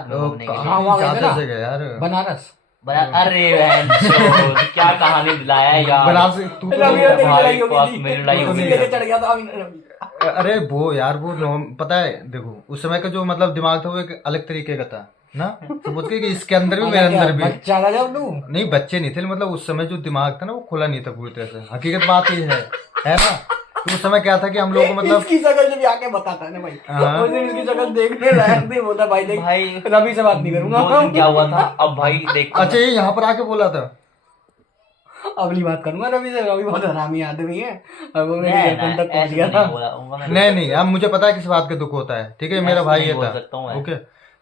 घूमने के लिए। हाँ वहाँ गए थे चाचा ना से गए यार। बनारस। अरे बहन क्या कहानी दिलाया है यार। बनारस तू तो रवि और तेरी भाई लड़ाई हो बाप, गई मेरी लड़ाई थी, हो उसी गई लेके है। चढ़ गया था अभी रवि। अरे वो यार वो पता है देखो उस समय का जो मतलब दिमाग था वो एक अलग तरीके का था ना। समझ गए कि इसके अंदर भी मेरे अंदर भी बच्चा था जब तू। नहीं बच्चे नहीं थे मतलब उस समय जो दिमाग था ना वो खुला नहीं था पूरी तरह से। हकीकत बात ये है ना। तो उस समय क्या था कि हम लोग को मतलब इसकी शक्ल जब आके बताता है ना भाई, हाँ। उस दिन इसकी शक्ल देखने लायक नहीं बोलता भाई देख भाई रवि से बात नहीं करूंगा। वो दिन क्या हुआ था अब भाई देख। अच्छा ये यहाँ पर आके बोला था। अगली बात करूंगा रवि से, रवि बहुत हरामी आदमी है और वो मेरी नहीं, गर्लफ्रेंड तक पहुंच ऐसे गया तो था। नहीं बोला हूँ मैं। नहीं नहीं अब मुझे पता है किस बात का दुख होता है। ठीक है मेरा ऐसे भाई नहीं ये बोल था। सकता हूँ मैं। ओके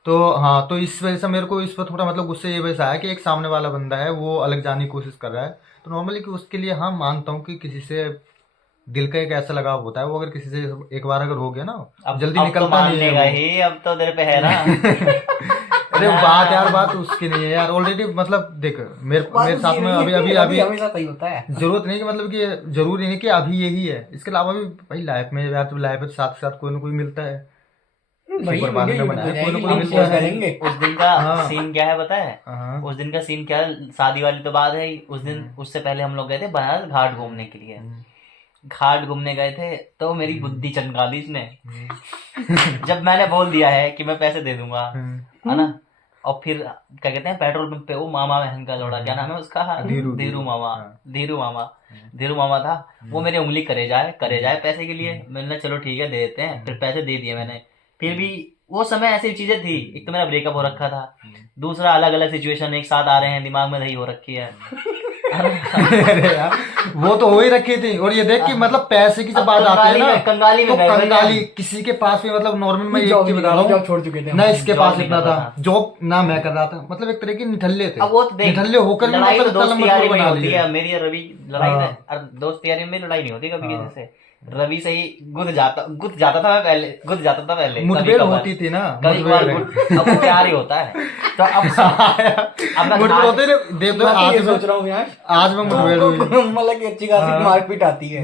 तो हाँ तो इस वजह से मेरे को इस पर थोड़ा मतलब गुस्से ये वजह से आया कि एक सामने वाला बंदा है वो अलग जाने की कोशिश कर रहा है। तो नॉर्मली कि उसके लिए हाँ मानता हूँ कि किसी से दिल का एक ऐसा लगाव होता है वो अगर किसी से एक बार अगर हो गया ना अब जल्दी अब तो निकलता मान नहीं है लेगा वो। ही, अब तो तेरे पे है ना। अरे बात यार बात उसकी नहीं है यार ऑलरेडी मतलब देख मेरे साथ में अभी अभी अभी हमेशा सही होता है। जरूरत नहीं कि मतलब कि जरूरी नहीं कि अभी यही है। इसके अलावा भी भाई लाइफ में यार तो लाइफ के साथ साथ कोई ना कोई मिलता है। भाई ऊपर वाले ने वीडियो बनाया कोई ना जाएगी, कोई लिंक मिलता शेयर है। करेंगे। उस दिन का हाँ। सीन क्या है पता है? हाँ। उस दिन का सीन क्या है, शादी वाली तो बात है ही। उस दिन उससे पहले हम लोग गए थे बनारस घाट घूमने के लिए। घाट घूमने गए थे तो मेरी बुद्धि चमका दी इसने। जब मैंने बोल दिया है कि मैं पैसे दे दूंगा, है ना, और फिर क्या कहते हैं पेट्रोल पंप पे वो मामा बहन का जोड़ा, क्या नाम है उसका? धीरू मामा। हाँ। धीरू मामा था वो। मेरी उंगली करे जाए पैसे के लिए। मैंने चलो ठीक है दे देते हैं, फिर पैसे दे दिए मैंने। फिर भी वो समय ऐसी चीजें थी, एक तो मेरा ब्रेकअप हो रखा था, दूसरा अलग अलग सिचुएशन एक साथ आ रहे हैं, दिमाग में दही हो रखी है। अरे यार वो तो हो ही रखी थी। और ये देख कि मतलब पैसे की जब बात आती है ना कंगाली में तो गए थे कंगाली हम। किसी के पास भी मतलब नॉर्मल में एक जॉब चीज बता रहा जॉब हूँ छोड़ चुके थे हम। ना इसके जॉब पास नहीं इतना कर रहा था था। जॉब ना मैं कर रहा था। मतलब एक तरह के निठल्ले थे। अब वो तो देख निठल्ले होकर भी लड़ाई मतलब तो इतना दोस्ती लंबा यारी टूर में बना होती लिए। है। मेरी और रवि लड़ाई हाँ। और दोस्ती यारी में लड़ाई नहीं होती कभी हाँ। किसी से। रवि से ही गुद जाता था मैं पहले, गुद जाता था पहले। मुठभेड़ होती थी ना कभी कभार मुठभेड़। अब वो प्यार ही होता है। तो अब मैं मुठभेड़ घाट- होते थे देख लो मैं तो आज ये में सोच रहा हूँ यार आज में मुठभेड़ हुई। मतलब कि अच्छी खासी मारपीट आती है,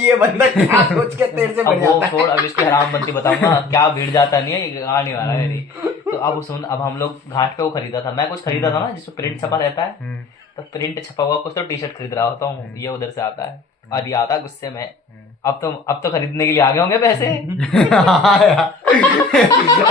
ये बंदा क्या सोच के तेरे से बढ़ अब वो जाता है। छोड़, अब इसकी हराम बनती बताऊंगा क्या भीड़ जाता नहीं है, ये आने वाला है मेरी। तो अब सुन, अब हम लोग घाट पे वो खरीदा था, मैं कुछ खरीदा था ना जिसमें प्रिंट छपा रहता है। तो प्रिंट छपा हुआ कुछ तो टी शर्ट खरीद रहा होता हूँ, ये उधर से आता है और ये आता है गुस्से में। अब तो खरीदने के लिए आगे होंगे पैसे। हाँ यार।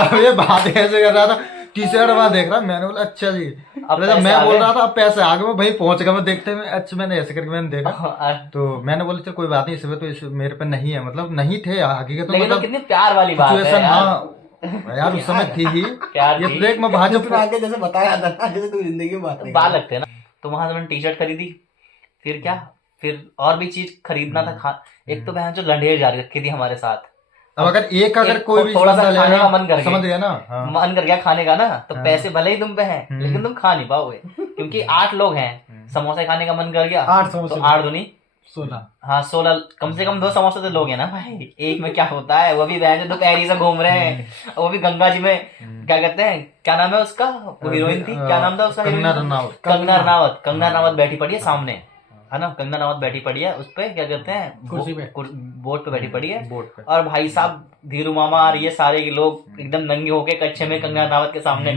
अब ये बात कैसे कर रहा था टी शर्ट वहां देख रहा मैंने बोला अच्छा जी। अब जब पैसे मैं आ बोल गए। रहा था अब पैसे आगे मैं भाई पहुंच गया मैं देखते में अच्छा मैंने ऐसे करके मैंने देखा और- तो मैंने बोला चल कोई बात नहीं इसमें तो इस मेरे पे नहीं है मतलब नहीं थे हकीकत में लेकिन तो मतलब कितनी प्यार वाली बात है सिचुएशन यार। हाँ यार उस समय थी ही। प्यार ये थी। तो देख मैं भाजपा तूने आगे जैसे बताया था ना, जैसे तू जिंदगी में बात नहीं बालक थे ना। तो वहां से मैंने टी शर्ट खरीदी। फिर क्या, फिर और भी चीज खरीदना था। एक तो बहन जो लंढेर जारी रखी थी हमारे साथ। अब अगर एक अगर कोई भी थोड़ा सा बंदा खाने लेगा, का मन कर समझ गया, गया ना हाँ। मन कर गया खाने का ना, तो हाँ। पैसे भले ही तुम पे हैं लेकिन तुम खा नहीं पाओगे क्योंकि 8 लोग हैं। समोसे खाने का मन कर गया 8 समोसे तो 8 दूनी 16। हाँ 16, कम से कम 2 समोसे तो लोग हैं ना भाई। एक में क्या होता है, वो भी बहन जो दोपहरी से घूम रहे हैं, वो भी गंगा जी में। क्या कहते हैं, क्या नाम है उसका, वो हीरोइन थी, क्या नाम था उसका? कंगना हीरोइन का? रनावत। कंगना रनावत बैठी पड़ी है सामने, है ना। कंगना रनावत बैठी पड़ी है उस पे, क्या कहते हैं, कुर्सी पे। बोट पे बैठी पड़ी है। बोट पे। और भाई साहब धीरू मामा और ये सारे के लोग एकदम नंगे होके कच्चे में कंगना रनावत के सामने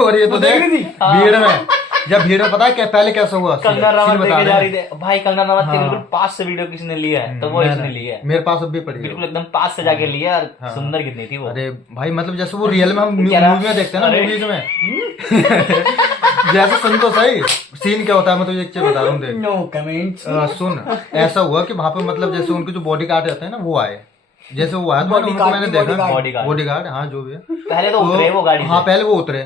और ये तो वो देख देख रही थी? भीड़ में जब भीड़ में पता है क्या पहले कैसा हुआ कंगना सीन रनावत बता देखे जा रहे रही हैं। थी भाई। कंगना रनावत के हाँ। बिल्कुल पास से वीडियो किसी ने लिया है तो वो इसने ली है, मेरे पास अब भी पड़ी है बिल्कुल एकदम पास से जाके लिया। और हाँ। सुंदर कितनी थी वो। अरे भाई मतलब जैसे वो रियल में हम मूवी कह रहा- में देखते हैं ना अरे। मूवीज में जैसे सुन तो सही सीन क्या होता है मैं तुझे एक चीज बता रहा हूँ देख। No comments. सुन ऐसा हुआ कि वहां पे मतलब जैसे उनके जो बॉडी गार्ड रहते हैं ना वो आए। जैसे वो आया तो मैंने उनको मैंने देखा bodyguard। बॉडी गार्ड हाँ जो भी है पहले तो उतरे वो गाड़ी हाँ से। पहले वो उतरे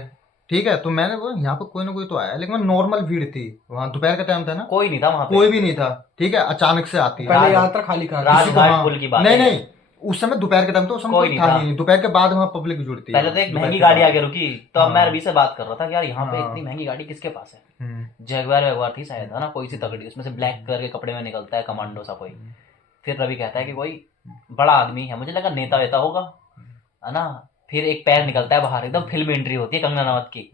ठीक है। तो मैंने बोला यहाँ पे कोई ना कोई तो आया लेकिन नॉर्मल भीड़ थी वहाँ दोपहर का टाइम था ना कोई नहीं था वहां पे। कोई भी नहीं था ठीक है। अचानक से आती है पहले यात्रा खाली करा दी। राजघाट हाँ। पुल की बात नहीं है। नहीं उस समय दोपहर के टाइम तो उस समय कोई कोई नहीं था था। ही नहीं। दोपहर के बाद वहाँ पब्लिक जुड़ती है पहले तो एक दोपहर महंगी के गाड़ी बाद। आके रुकी तो अब मैं रवि से बात कर रहा था कि यार यहाँ पे हाँ। इतनी महंगी गाड़ी किसके पास है। हम्म। जगवार वगवार थी शायद, है ना, कोई सी तगड़ी, उसमें से ब्लैक कलर के कपड़े में निकलता है कमांडो सा कोई। फिर रवि कहता है कि कोई बड़ा आदमी है, मुझे लगा नेता वेता होगा, है ना। फिर एक पैर निकलता है बाहर, एकदम फिल्म एंट्री होती है कंगना रनावत की।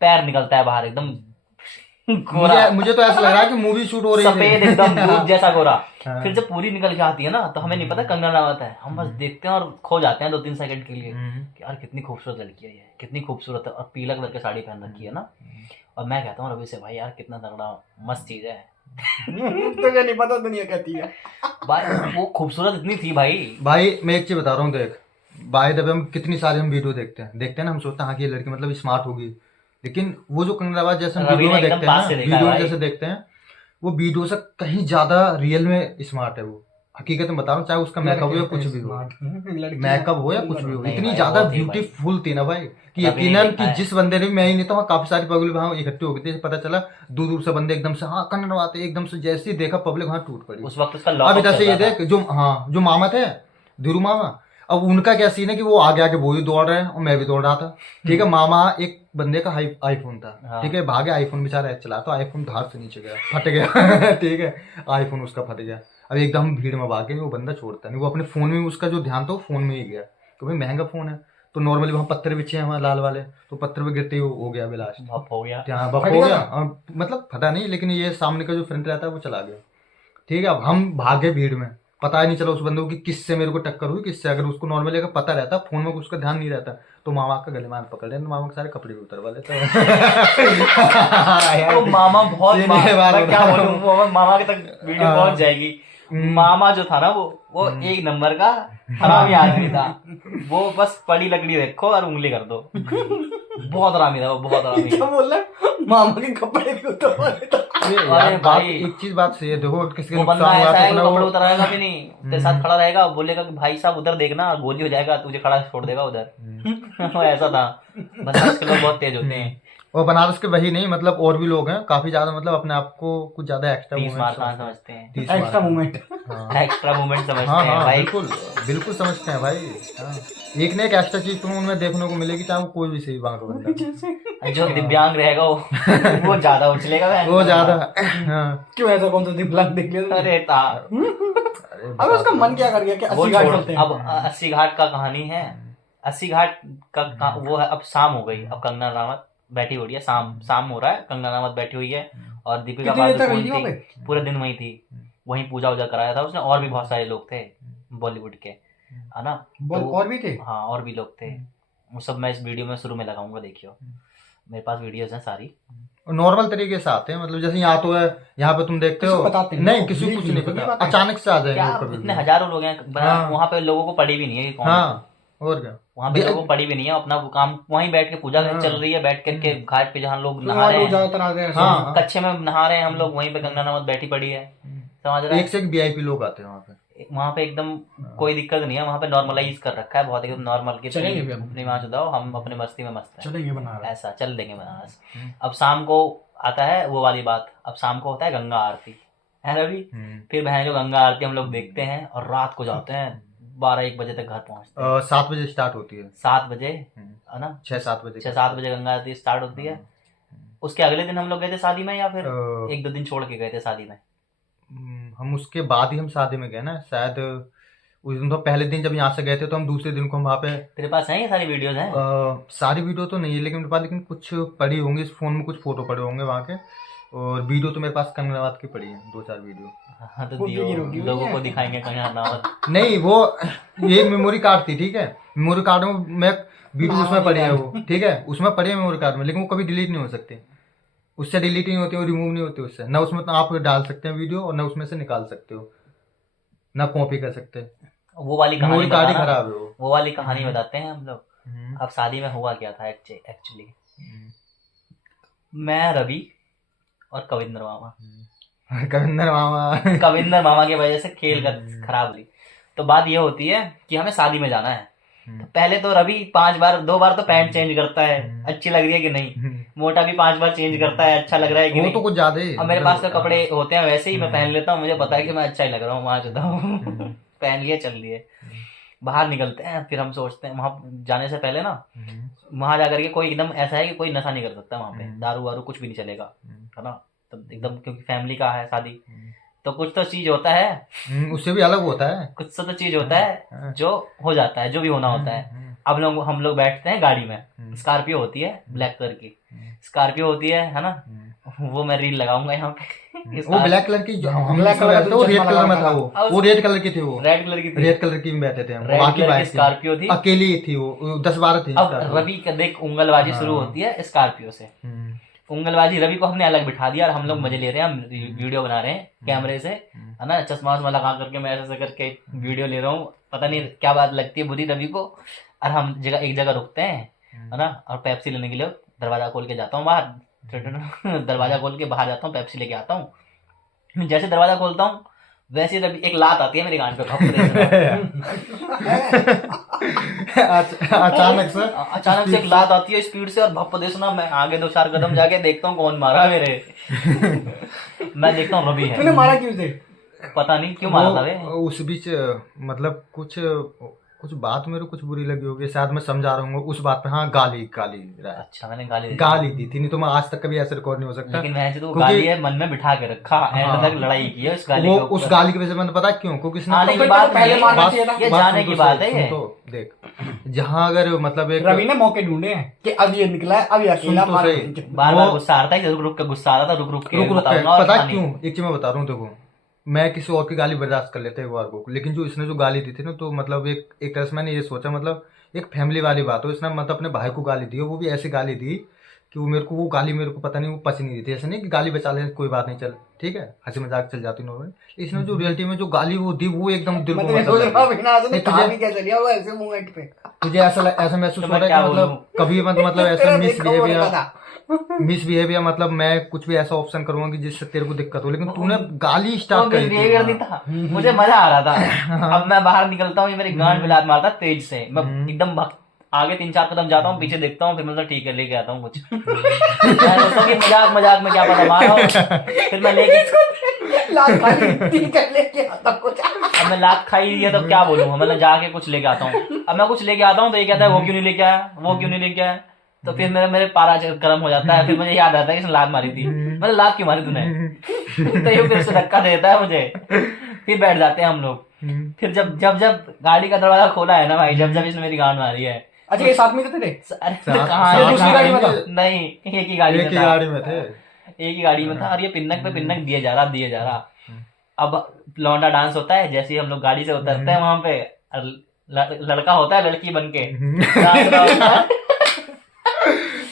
पैर निकलता है बाहर एकदम गोरा, मुझे तो ऐसा लग रहा है कि मूवी शूट हो रही सफेद एकदम दूध जैसा गोरा। हाँ। फिर जब पूरी निकल के आती है ना तो हमें नहीं पता कंगना रनावत है, हम बस देखते हैं और खो जाते हैं 2-3 सेकंड के लिए कि यार कितनी खूबसूरत लड़की है ये, कितनी खूबसूरत है, और पीला कलर की साड़ी पहन रखी है ना। और मैं कहता हूँ रवि से, भाई यार कितना तगड़ा मस्त चीज है। तुझे नहीं पता दुनिया कहती है। भाई वो खूबसूरत इतनी थी भाई। भाई मैं एक चीज बता रहा हूँ, देख भाई जब हम कितनी सारी हम वीडियो देखते हैं ना, हम सोचते हैं हाँ कि ये लड़की मतलब स्मार्ट होगी, लेकिन वो जो कंगना रनावत जैसे हम रवि वीडियो ने में एकदम देखते हैं पास ना, से देखा है वीडियो में भाई। जैसे देखते हैं, वो वीडियो से कहीं ज्यादा रियल में स्मार्ट है वो। हकीकत में बता रहा हूँ, चाहे उसका मेकअप हो या कुछ भी हो, मेकअप हो या कुछ भी हो, नहीं इतनी भाई, ज्यादा वो थी भाई। ब्यूटीफुल थी ना भाई कि रवि ने यकीनन देखा कि है। जिस बंदे ने भी, मैं ही नहीं था, वहाँ काफी सारी पब्लिक वहाँ इकट्ठी हो गई थी, पता चला दूर दूर से बंदे एकदम से हाँ कंगना रनावत है, एकदम से जैसे ही देखा पब्लिक वहाँ टूट पड़ी। उस वक्त उसका अब लॉकअप इधर चल से ये रहा था। देख जो हाँ जो मामा थे, धीरू मामा, अब उनका क्या सीन है कि वो आगे आगे वो भी दौड़ रहे हैं और मैं भी दौड़ रहा था, ठीक है। मामा एक बंदे का आईफोन था, हाँ। ठीक है, भागे आईफोन बेचारा चला तो आईफोन धार से नीचे गया, फट गया ठीक है, आईफोन उसका फट गया। अब एकदम भीड़ में भागे, वो बंदा छोड़ता नहीं, वो अपने फोन में, उसका जो ध्यान था वो फोन में ही गया, तो भाई महंगा फोन है, तो नॉर्मली वहाँ पत्थर बिछे हैं वहाँ लाल वाले, तो पत्थर पे गिरते ही हो गया बिलास्ट, भप हो गया। यहाँ बफ फट हो गया गया, मतलब फटा नहीं, लेकिन ये सामने का जो फ्रंट रहता है वो चला गया, ठीक है। अब हम भागे भीड़ में, पता ही नहीं चला उस बंदे को कि किससे मेरे को टक्कर हुई, किससे। अगर उसको नॉर्मली अगर पता रहता, फोन में उसका ध्यान नहीं रहता, तो मामा का गले मान पकड़ लेते, मामा के सारे कपड़े भी उतरवा लेते तो मामा बहुत सीने के बाल मैं क्या उठा रहा बोलूं, हूँ। वो मामा के तक वीडियो हाँ। पहुंच जाएगी। मामा जो था ना वो एक नंबर का हरामी आदमी था। वो बस पड़ी लकड़ी देखो और उंगली कर दो। बहुत हरामी था वो, बहुत हरामी। क्या बोल रहा है? मामा के कपड़े भी उतरवा लेता। ये अरे यार भाई, एक चीज बात सही है, देखो किसी का वो बंदा नुकसान हुआ ऐसा तो है अपना वो कपड़े वो उतराएगा भी नहीं, तेरे साथ खड़ा रहेगा, बोलेगा कि भाई साहब उधर देखना गोली हो जाएगा, तुझे खड़ा छोड़ देगा उधर। वो ऐसा था। बनारस के लोग बहुत तेज होते हैं। और बनारस के वही नहीं, मतलब और भी लोग हैं काफी ज्यादा, मतलब अपने आप को कुछ ज्यादा एक्स्ट्रा 30 मार मूवमेंट कहाँ समझते हैं, 30 एक्स्ट्रा मार। मूवमेंट। हाँ एक्स्ट्रा मूवमेंट समझते हाँ हैं हाँ भाई। बिल्कुल बिल्कुल समझते हैं भाई। हाँ, एक ना एक एक्स्ट्रा चीज तुम्हें उनमें देखने को मिलेगी, चाहे वो कोई भी सही वहां का बंदा जो दिव्यांग रहेगा वो ज्यादा उछलेगा वह। वो ज्यादा। हाँ क्यों ऐसा कौन सा दिमाग देख लिया तुमने? अरे था अब उसका मन क्या कर गया कि वो 80 घाट छोड़। चलते हैं? अब 80 घाट का कहानी है। 80 घाट का वो है। अब शाम हो गई, अब कंगना रनावत बैठी हुई है, शाम हो रहा है, कंगना रनावत बैठी हुई है और दीपिका कितनी देर तक पादुकोण रही थी वहाँ थी, पूरे दिन वहीं थी, वहीं पूजा वूजा कराया था उसने, और भी बहुत सारे लोग थे बॉलीवुड के, है ना। तो और भी थे? हाँ और भी लोग थे, वो सब मैं इस वीडियो में शुरू में लगाऊंगा, देखियो मेरे पास वीडियोस हैं सारी। नॉर्मल तरीके से आते हैं, मतलब जैसे यहाँ तो है, यहाँ पे तुम देखते हो, किसी को बताते नहीं, नहीं किसी को लीक कुछ नहीं नहीं होती ये पता, बातें। अचानक से आ जाएंगे क्या वो कभी इतने भी। हजारों लोग हैं हाँ। वहाँ पे, लोगों को पड़ी भी नहीं है कि कौन है। हाँ और क्या, वहाँ पे लोगों को पड़ी भी नहीं है, अपना वो काम वहीं बैठ के पूजा हाँ। चल रही है, बैठ करके घाट पे जहाँ लोग तो नहा वहाँ रहे लोग हैं, ज्यादातर आ गए ऐसे। हाँ। कच्छे में नहा रहे हैं हम लोग, वहीं पे कंगना रनावत बैठी पड़ी है, समझ रहा एक है। से एक वीआईपी लोग आते हैं वहाँ पे। वहाँ पे एकदम कोई दिक्कत नहीं है, वहाँ पे नॉर्मलाइज कर रखा है बहुत, एकदम नॉर्मल की चलेंगे भी अब। अपनी वहाँ चुदाओ, हम अपने मस्ती में मस्त है, चलेंगे बनारस। ऐसा चल देंगे बनारस। अब शाम को आता है वो वाली बात, अब शाम को होता है गंगा आरती, है रवि। फिर बहन जो गंगा आरती हम लोग देखते हैं और रात को जाते हैं 12-1 बजे तक घर पहुंचते हैं। 7 बजे स्टार्ट होती है, 7 बजे है ना, 6-7 बजे 6-7 बजे गंगा आरती स्टार्ट होती है। उसके अगले दिन हम लोग गए थे शादी में, या फिर अ, 1-2 दिन छोड़ के गए थे शादी में? हम उसके बाद ही हम शादी में गए ना शायद, उस दिन तो पहले दिन जब यहाँ से गए थे तो हम दूसरे दिन को हम वहाँ पे तेरे पास है ये सारी वीडियोस हैं? सारी वीडियो तो नहीं है लेकिन मेरे पास, लेकिन कुछ पड़ी होंगी इस फोन में, कुछ फोटो पड़े होंगे वहाँ के, और वीडियो तो मेरे पास कंगना रनावत की पड़ी है 2-4 वीडियो। हाँ तो वो दियो, भी रोकी हुई लोगों है। को दिखाएंगे कंगना रनावत। नहीं वो ये मेमोरी कार्ड थी, ठीक है, मेमोरी कार्ड में मैं वीडियो उसमें पड़ी है वो, ठीक है, उसमें पड़ी है मेमोरी कार्ड में, लेकिन वो कभी डिलीट नहीं हो सकती, उससे डिलीट नहीं होती, वो रिमूव नहीं होती उससे, ना उसमें तो आप डाल सकते हैं वीडियो और ना उसमें से निकाल सकते हो, ना कॉपी कर सकते। वो वाली कहानी मेमोरी कार्ड ही बताना, खराब है वो वाली कहानी बताते हैं हम लोग। अब शादी में हुआ क्या था एक्चुअली, मैं, रवि और कविंदर मामा कविंदर मामा की वजह से खेल कर खराब हुई। तो बात ये होती है कि हमें शादी में जाना है, तो पहले तो रवि 2 बार तो पैंट चेंज करता है, अच्छी लग रही है कि नहीं, मोटा भी 5 बार चेंज करता है, अच्छा लग रहा है कि वो नहीं। तो कुछ ज्यादा ही, अब मेरे पास तो कपड़े होते हैं वैसे ही, मैं पहन लेता हूँ, मुझे पता है कि मैं अच्छा ही लग रहा हूँ, वहां चलता हूँ पहन लिए चल लिए, बाहर निकलते हैं, फिर हम सोचते हैं वहां जाने से पहले ना, वहां जाकर के कोई एकदम ऐसा है कि कोई नशा नहीं कर सकता वहां पे, दारू वारू कुछ भी नहीं चलेगा, है ना, तो एकदम, क्योंकि फैमिली का है शादी, तो कुछ तो चीज होता है, उससे भी अलग होता है, कुछ तो चीज होता है जो हो जाता है, जो भी होना होता है। अब हम लोग बैठते हैं गाड़ी में, स्कॉर्पियो होती है ब्लैक कलर की, स्कॉर्पियो होती है ना, वो मैं रील लगाऊंगा यहाँ पे। वो ब्लैक कलर की जो हम ब्लैक कलर का वो रेड चश्मा कलर में लगा था वो रेड कलर की थी वो, रेड कलर की थी, रेड कलर की में बैठे थे हम, रेड बाकी कलर की बाइक स्कॉर्पियो थी। अकेली ही थी वो 10-12 थी अब Scorpio। रवि का देख उंगलबाजी शुरू होती है स्कॉर्पियो से। उंगलबाजी रवि को हमने अलग बिठा दिया और हम लोग मजे ले रहे हैं, हम वीडियो बना रहे हैं कैमरे से, है ना, चश्मा वश्मा लगा करके मैं ऐसे करके वीडियो ले रहा हूँ, पता नहीं क्या बात लगती है बुरी रवि को। और हम एक जगह रुकते हैं, है ना, और पेप्सी लेने के लिए दरवाजा खोल के जाता हूँ बाहर, दरवाजा खोल के बाहर जाता हूँ, पेप्सी लेके आता हूँ। जैसे दरवाजा खोलता हूँ वैसे रवि एक लात आती है मेरी गांड पे, अचानक से एक लात आती है स्पीड से और भप दे सुना। मैं आगे 2-4 कदम जाके देखता हूँ कौन मारा मेरे। मैं देखता हूँ रवि तूने है, मारा क्यों थे? पता नहीं क्यों मारा था वे। उस बीच मतलब कुछ बात मेरे को कुछ बुरी लगी होगी, शायद मैं समझा रहा हूँ उस बात पे। हाँ, गाली रहा है। अच्छा, मैंने गाली दी गाली दी थी, नहीं तो मैं आज तक कभी ऐसे रिकॉर्ड नहीं हो सकता। लेकिन मैंने तो क्योंकि- गाली है मन में बिठा के रखा, एंड हाँ। तक लड़ाई की है उस गाली वो के ऊपर। उस गाली की वजह से मैंने पता क्यों, क्योंकि इसने आने की तो बात पहले नहीं, मारना बात- चाहिए था। ये बात जाने सुन की तो बात सही, है ये। सुन तो देख, जहाँ अगर मतलब एक रवि ने मौके ढूंढे हैं कि अब ये निकला है, अब ये अकेला सुन तो मार। सही। बार बार वो- गुस्सा आ रहा था, रुक रुक के गुस्सा आ रहा था, रुक रुक के रुक के बताऊंगा और पता कहानी। क्यों, एक चीज मैं बता रहा हूँ देखो, मैं किसी और की गाली बर्दाश्त कर लेता एक बार को, लेकिन जो इसने जो गाली दी थी ना, तो मतलब एक तरह से मैंने ये सोचा, मतलब एक फैमिली वाली बात हो, इसने मतलब अपने भाई को गाली दी, वो भी ऐसी गाली दी कि वो गाली मेरे को पता नहीं वो पच नहीं रही थी। ऐसे नहीं कि गाली बचा ले कोई बात नहीं, चल ठीक है, हंसी मजाक चल जाती नॉर्मल, इसने जो रियलिटी में जो गाली वो दी वो एकदम दिल को मतलब ये मतलब सोच लग रहा हूँ गई। बिना आंसू ने नहीं, कहा तुझे- भी कैसे लिया वो ऐसे मूवमेंट पे। तुझे ऐसा महसूस तो हो मैं रहा है क्या कि मतलब बोलूं? कभी मतलब ऐसा तेरा देखो वो लगा था। मिसबिहेवियर मतलब मैं कुछ भी ऐसा ऑप्शन करूंगा कि जिससे तेरे को दिक्कत हो, लेकिन तूने गाली वो स्टार्ट करी थी। बिहेवियर नहीं था, मुझे मजा आ रहा था। अब मैं बाहर निकलता हूँ, ये मेरी गांड में लात मारता तेज से, मैं एकदम आगे 3-4 कदम जाता हूँ, पीछे देखता हूँ, फिर मतलब ठीक है लेके आता हूँ कुछ। मैं सोचता हूँ कि मजाक में क्या पता मारा हो, फिर मैं लेके लाल खाली ठीक है लेके आता कुछ। अब मैं लात खाई है तो क्या बोलूँ, मतलब जाके कुछ लेके आता हूँ। अब मैं कुछ लेके आता हूँ तो ये कहता है वो क्यों नहीं लेके आया, वो क्यों नहीं लेके आया, तो फिर मेरे पारा गर्म हो जाता है। फिर मुझे याद आता है कि इसने लात मारी थी, मतलब लात क्यों मारी तूने, तो ये फिर से धक्का देता है मुझे, फिर बैठ जाते हैं हम लोग। फिर जब गाड़ी का दरवाजा खोला है ना भाई, जब इसने मेरी गांड मारी है। अच्छा ये साथ में थे? अरे तो साथ- कहाँ साथ है? दूसरी गाड़ी में था? नहीं, एक ही गाड़ी एक में ही था, गाड़ी में थे। एक ही गाड़ी में था। और ये पिन्नक पे पिन्नक दिए जा रहा। अब लौंडा डांस होता है, जैसे ही हम लोग गाड़ी से उतरते हैं वहां पे, लड़का होता है लड़की बन के डांस रहा होता है।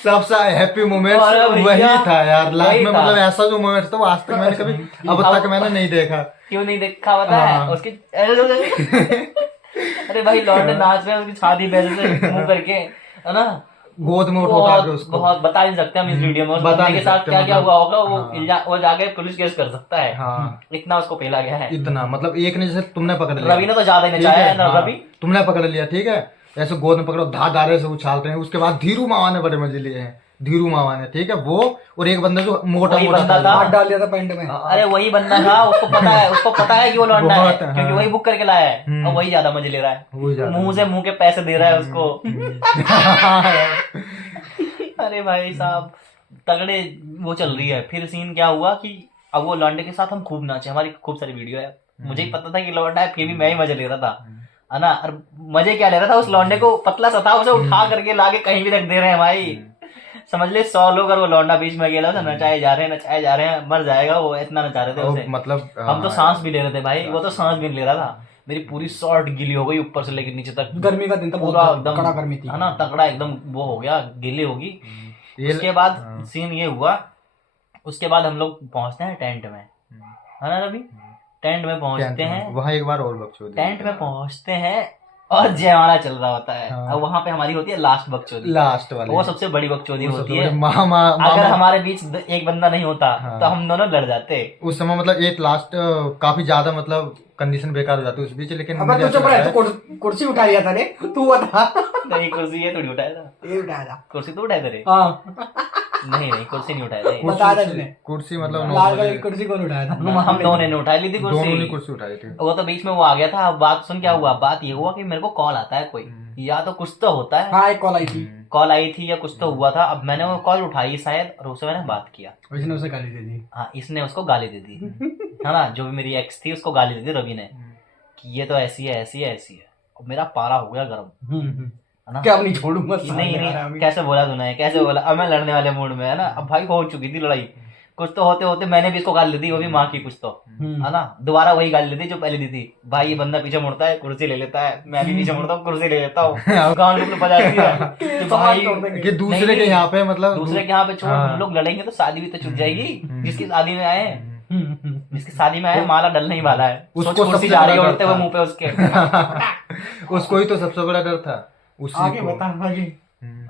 सबसे हैप्पी मोमेंट अरे भैया, वही था यार लाइफ वही में, था। मतलब ऐसा जो मोमेंट था वो आज तक मैंने कभी अब तक मैंने नहीं देखा। क्यों नहीं देखा पता है हाँ। उसकी। अरे भाई लौंडे नाच रहे हैं उसकी छाती पे से मुंह करके, है ना, गोद में उठा के उसको बहुत बता नहीं सकते हम इस वीडियो में उस बता बंदे नहीं के साथ सकते, क्या क्या मतलब- हुआ होगा। वो हाँ। वो जाके पुलिस केस कर सकता है, हाँ इतना उसको पेला गया है। इतना मतलब एक ने जैसे तुमने पकड़ लिया, रवि ने तो ज्यादा ही ठीक नचाया है है, ना। हाँ, रवि तुमने पकड़ लिया ठीक है, ऐसे गोद में पकड़ो धारे से उछालते हैं। उसके बाद धीरू मामा ने बड़े मजे लिए हैं, धीरू मामा ने, ठीक है, वो और एक बंदा जो मोटा वही मोटा बंदा था। हाथ डाल दिया था पैंट में। अरे वही बंदा था, उसको पता है कि वो लौंडा है, बहुत, क्योंकि हाँ। वही बुक करके लाया है और वही ज्यादा मजे ले रहा है, वही ज्यादा मुंह से मुंह के पैसे दे रहा है उसको। अरे भाई साहब तगड़े वो चल रही है। फिर सीन क्या हुआ कि अब वो लौंडे के साथ हम खूब नाचे, हमारी खूब सारी वीडियो है। मुझे ही पता था कि लौंडा है, फिर भी मैं ही मजे ले रहा था, है ना। और मजे क्या ले रहा था, उस लौंडे को पतला सा था, उसे उठा करके लाके कहीं भी रख दे रहे हैं भाई। समझ ले 100 लोग और वो लौंडा बीच में अकेला, उसे नचाए जा रहे हैं, मर जाएगा वो, इतना नचा रहे थे उसे। मतलब हम तो सांस भी ले रहे थे भाई, वो तो सांस भी नहीं ले रहा था। मेरी पूरी शर्ट गीली हो गई ऊपर से लेकर नीचे तक, गर्मी का दिन था, पूरा बहुत एकदम कड़ा गर्मी थी। है ना, तगड़ा एकदम वो हो गया, गीली होगी। ये- उसके बाद हाँ। सीन ये हुआ, उसके बाद हम लोग पहुंचते हैं टेंट में, है ना रवि, टेंट में पहुंचते हैं। वहाँ एक बार और बकचोदी, टेंट में पहुंचते हैं और जयमाला चल रहा होता है। हाँ। और वहां पे हमारी होती है लास्ट बकचोदी, लास्ट वाली वो सबसे बड़ी बकचोदी वो होती सबसे है। बड़ी मामा अगर हमारे बीच एक बंदा नहीं होता हाँ। तो हम दोनों लड़ जाते। उस समय मतलब एक लास्ट काफी ज्यादा मतलब कंडीशन बेकार हो जाती है उस बीच, लेकिन अब मुझे तू ऐसा चुप रहा लगता है, है- तो कुर्सी उठा लिया था ने, तू बता। नहीं कुर्सी ये थोड़ी उठाया था, ये उठाया था। कुर्सी तो उठाए थे रे। हाँ नहीं कुर्सी नहीं उठाए थे, बता दे तूने। कुर्सी मतलब लाल नॉर्मल कलर की कुर्सी कौन उठाया था? हम दोनों ने उठा ली थी दोनों ने कुर्सी। कुर्सी उठाई थी। वो तो बीच में वो आ गया था। अब बात सुन, क्या हुआ, बात ये हुआ कि मेरे को कॉल आता है कोई, या तो कुछ तो होता है, हाँ एक कॉल आई थी, कॉल आई थी या कुछ तो हुआ था। अब मैंने वो कॉल उठाई शायद, और उससे मैंने बात किया। उसने उसे गाली दे दी। हाँ इसने उसको गाली दे दी, है ना, जो भी मेरी एक्स थी उसको गाली दे दी रवि ने, कि ये तो ऐसी है ऐसी है ऐसी है। और मेरा पारा हो गया गर्म, है ना, क्या अब नहीं छोड़ूंगा, कि नहीं कैसे बोला तूने, कैसे बोला। अब मैं लड़ने वाले मूड में, है ना, अब भाई हो चुकी थी लड़ाई। कुछ तो होते होते मैंने भी इसको गाली दी, वो भी माँ की कुछ तो, है ना, दोबारा वही गाली दी जो पहले दी थी। भाई ये बंदा पीछे मुड़ता है कुर्सी ले लेता है, मैं भी पीछे मुड़ता हूँ कुर्सी ले लेता हूँ। गाँव लोग बजाती है कि भाई कि दूसरे के यहाँ पे मतलब दूसरे के यहाँ पे छोड़, हम लोग लड़ेंगे तो शादी भी तो छूट जाएगी। जिसकी शादी में आए, जिसकी शादी में आए, माला डलने ही वाला है, उसको कुर्सी सबसे जा रही है बड़ा उड़ते डर हुए था। मुंह पे उसके। उसको ही तो सबसे बड़ा डर था उसी आगे को। बता भाई।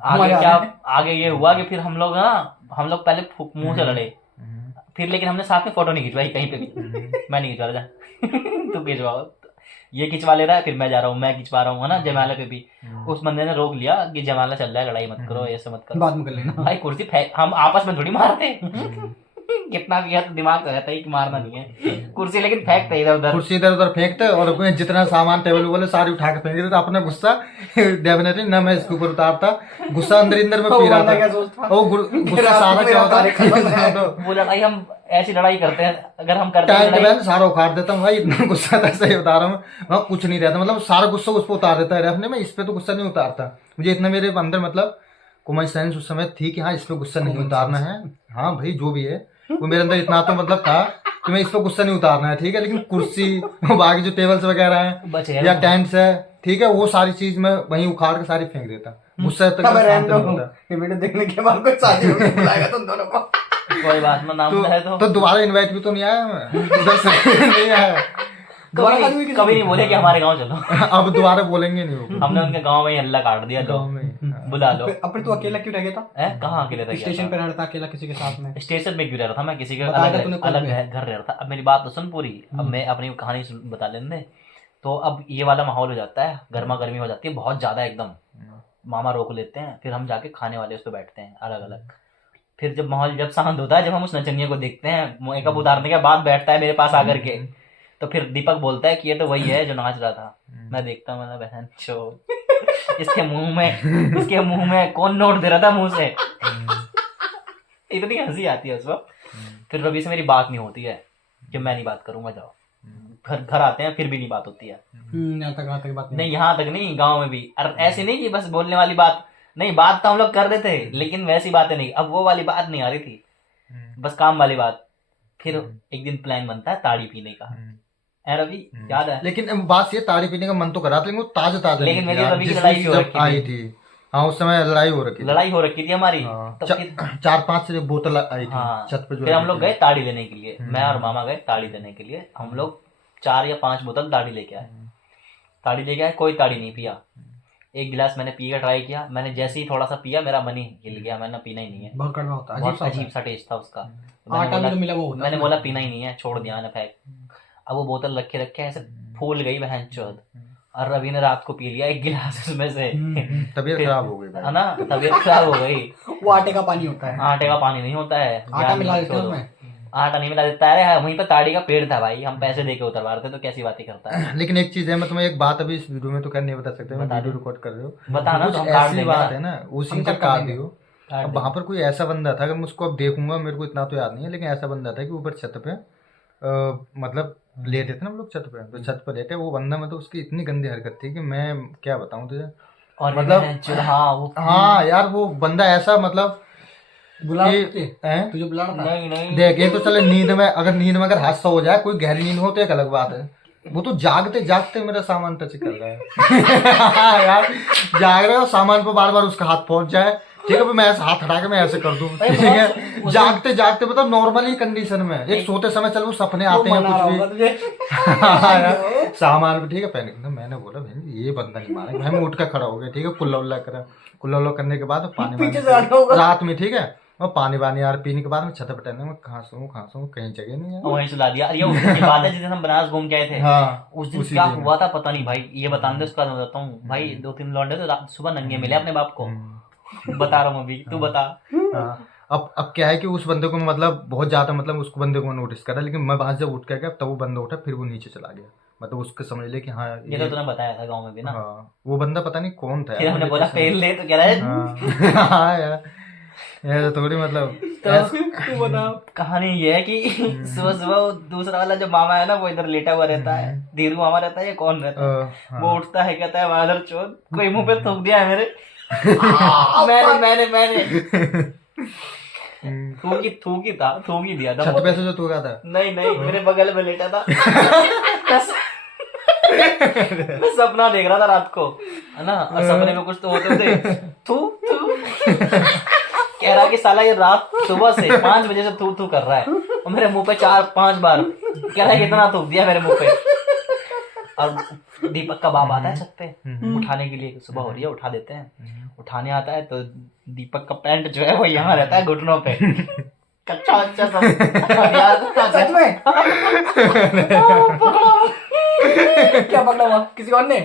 आगे मजा क्या, आया। आगे ये हुआ कि फिर हम लोग ना, हम लोग पहले मुंह से लड़े, फिर लेकिन हमने साथ में फोटो नहीं खिंचवाई कहीं पे भी। मैं नहीं खिंचवा रहा, जा तू खिंचवाओ, ये खिंचवा ले रहा है, फिर मैं जा रहा हूँ, मैं खिंचवा रहा हूँ, है ना। जयमाला पे भी उस बंदे ने रोक लिया कि जयमाला चल रहा है, लड़ाई मत करो, ऐसे मत करो, बाद में कर लेना। भाई कुर्सी फेंक, हम आपस में थोड़ी मारते। कितना भी है तो दिमाग रहता है कि मारना नहीं है, कुर्सी लेकिन फेंकते इधर उधर। कुर्सी इधर उधर फेंकते और अपने जितना सामान टेबल वाले सारे उठा के फेंक देते, तो अपना गुस्सा डेफिनेटली ना मैं इसके ऊपर उतारता, गुस्सा अंदर में पी रहा बंदा क्या था। सोचता? वो गुस्सा सारा क्या होता है, वो लड़ाई हम ऐसी लड़ाई करते हैं, अगर हम करते हैं टाइम लड़ाई, टेबल सारा उखाड़ देता हूँ भाई, इतना गुस्सा था, सही बता रहा हूँ। वहाँ कुछ नहीं रहता, मतलब सारा गुस्सा उस पर उतार देता है रखने में, इस पे तो गुस्सा नहीं उतारता। मुझे इतना मेरे अंदर मतलब कॉमन सेंस उस समय थी कि हाँ इस पे गुस्सा नहीं उतारना है। हाँ भाई जो भी है वो मेरे अंदर इतना तो मतलब था कि मैं इस पे गुस्सा नहीं उतारना है, ठीक है। लेकिन कुर्सी बाकी जो टेबल्स वगैरह हैं बचे या टेंट्स है, ठीक है, वो सारी चीज मैं वहीं उखाड़ के सारी फेंक देता। गुस्सा तक अब शांत रहने नहीं दो, होता। ये वीडियो देखने के बाद कोई शादी होगी बुलाएगा तुम दोनों को। कोई बात ना, नाम है तो दोबारा इनवाइट भी तो नहीं आया मैं उधर से नहीं आया। कभी नहीं बोले कि हमारे गांव चलो। अब दोबारा बोलेंगे नहीं वो हमने उनके गांव में ही हल्ला काट दिया, गाँव लो में। बुला लो। अब फिर तू अकेला क्यों रह गया था? कहाँ अकेले रह स्टेशन गया पे रहता अकेला किसी के साथ में? था? स्टेशन में क्यों रह रहा था मैं, किसी के बताया था अलग तूने कब अलग में? घर रह रहा था। अब मेरी बात तो सुन पूरी, अब मैं अपनी कहानी बता लेने दे। तो अब ये वाला माहौल हो जाता है, गर्मा गर्मी हो जाती है बहुत ज्यादा एकदम, मामा रोक लेते हैं, फिर हम जाके खाने वाले उस पर बैठते हैं अलग अलग। फिर जब माहौल जब शांत होता है, जब हम उस नचनिया को देखते हैं, मेकअप उतारने के बाद बैठता है मेरे पास आकर के, तो फिर दीपक बोलता है कि ये तो वही है जो नाच रहा था। मैं देखता हूँ, बहन चो, इसके मुंह में कौन नोट दे रहा था मुंह से। इतनी हंसी आती है उस वक्त। फिर रवि से मेरी बात नहीं होती है कि मैं नहीं बात करूंगा, जाओ। घर आते हैं फिर भी नहीं बात होती है। यहाँ तक बात नहीं, यहाँ तक नहीं, गांव में भी। और ऐसे नहीं कि बस बोलने वाली बात नहीं, बात तो हम लोग कर रहे थे लेकिन वैसी बातें नहीं, अब वो वाली बात नहीं आ रही थी, बस काम वाली बात। फिर एक दिन प्लान बनता है ताड़ी पीने का, है रवि, याद है? लेकिन अब बात ये ताड़ी पीने का मन तो करा था, लेकिन वो ताजा ताजा लेकिन नहीं मेरी थी और रवि की यार, लड़ाई जिस भी हो जब रखी आई थी। थी। हाँ उस समय लड़ाई हो रखी थी, लड़ाई हो रखी थी हमारी। हाँ, तो फिर 4-5 से बोतल आई थी हाँ, छत पे जो फिर हम रखी लोग थी। गए ताड़ी देने के लिए, मैं और मामा गए ताड़ी देने के लिए। हम लोग 4 या 5 बोतल ताड़ी लेके आए। ताड़ी लेके आए, कोई ताड़ी नहीं पिया। एक गिलास मैंने पी के ट्राई किया, मैंने जैसे ही थोड़ा सा पिया मेरा मन ही हिल गया, मैंने पीना ही नहीं है। बहुत कड़वा होता है, बहुत अजीब सा टेस्ट था उसका। आटा में तो मिला वो होता है। मैंने बोला पीना ही नहीं है, छोड़ दिया मैंने, फेंक। अब वो बोतल रखे रखे ऐसे फूल गई बहन चौथ, और रवि ने रात को पी लिया 1 गिलास उसमें से। तबीयत खराब हो गई भाई। है ना, तबीयत खराब हो गई। वो आटे का पानी होता है, आटे का पानी नहीं होता है, आटा मिला देते हैं छोड़ो। उसमें। आटा नहीं मिला देता है, वहीं पर ताड़ी का पेड़ था भाई, हम पैसे देके उतरवा रहे थे, तो कैसी बातें करता है। लेकिन एक चीज है, मैं तुम्हें एक बात अभी इस वीडियो में तो कर नहीं बता सकते, मैं बता वीडियो दो। रिकॉर्ड कर रहे हो, बताना कुछ तो हम काट ऐसी देंगे बात ना। है ना उसी हम से सब काट काट दियो। काट अब वहां पर कोई ऐसा बंदा था, अगर मैं उसको अब देखूंगा, मेरे को इतना तो याद नहीं है, लेकिन ऐसा बंदा था कि ऊपर छत पे मतलब लेटे थे ना हम लोग छत पे, तो छत पे लेटे वो बंदा, मतलब उसकी इतनी गंदी हरकत थी कि मैं क्या बताऊं तुझे। और मतलब हाँ वो हाँ यार वो बंदा ऐसा मतलब बुला ये सकते? हैं? तुझे बुला रहा था? नहीं नहीं, देख एक तो चले नींद में अगर हादसा हो जाए, कोई गहरी नींद हो तो एक अलग बात है, वो तो जागते जागते मेरा सामान टच कर रहा है। यार जाग रहे हो, सामान पर बार बार उसका हाथ पहुंच जाए, ठीक है, मैं ऐसे हाथ हटा के मैं ऐसे कर दूं, ठीक है, जागते जागते मतलब नॉर्मली कंडीशन में। एक सोते समय चल वो सपने आते हैं मना रहा कुछ होगा भी, तुझे। हाँ यार, सामान भी ठीक है पहने। तो मैंने बोला भाई ये बंदा नहीं मारेगा भाई, मैं उठ के खड़ा हो गया, ठीक है, कुल्ला उल्ला करा, कुल्ला उल्ला करने के बाद पानी पीछे से आना होगा। रात में, ठीक है, और पानी वानी यार पीने के बाद में छत पे टहलने में कहाँ सोऊं कहीं जगह नहीं है। वहीं सुला दिया। ये उस दिन की बात है जिस दिन हम बनारस घूम के आए थे। हाँ उस दिन उसी क्या दिन। हुआ था पता नहीं भाई, ये बताने दो, उसका मैं बताता हूँ भाई। 2-3 लौंडे तो सुबह नंगे मिले अपने बाप को। बता रहा हूँ अभी, तू बता। हाँ, अब क्या है कि उस बंदे को मतलब बहुत ज्यादा मतलब उसको बंदे को नोटिस करा, लेकिन मैं वहां से जब उठ के गया तब वो बंदा उठा, फिर वो नीचे चला गया, मतलब उसके समझ ले कि हाँ ये तो तूने बताया था गाँव में भी ना। हाँ वो बंदा पता नहीं कौन था फिर यार, हमने मुझे बोला तो फेल ले, तो कह रहा है हाँ हाँ यार, ये तो थोड़ी मतलब तू बता। कहानी ये है कि सुबह सुबह दूसरा वाला जो मामा है ना, वो इधर लेटा हुआ रहता है। धीरू मामा रहता है, ये कौन रहता है? वो उठता है, कहता है मादर चोद, कोई मुंह पे थूक दिया है मेरे। मैंने थूकी दिया था छत पे से जो तू गया था। नहीं मेरे बगल में लेटा था। मैं सपना देख रहा था रात को, है ना, और सपने में कुछ तो होते थे। थू कह रहा कि साला ये रात सुबह से 5 बजे से थू कर रहा है, और मेरे मुंह पे 4-5 बार कह रहा है कितना थूक दिया मेरे मुंह पे। और दीपक का बाप आता है छत पे उठाने के लिए, सुबह हो रही है उठा देते हैं। उठाने आता है तो दीपक का पैंट जो है वो यहाँ रहता है घुटनों पे, कच्चा अच्छा सब यार। सच में क्या पकड़ा हुआ किसी और ने?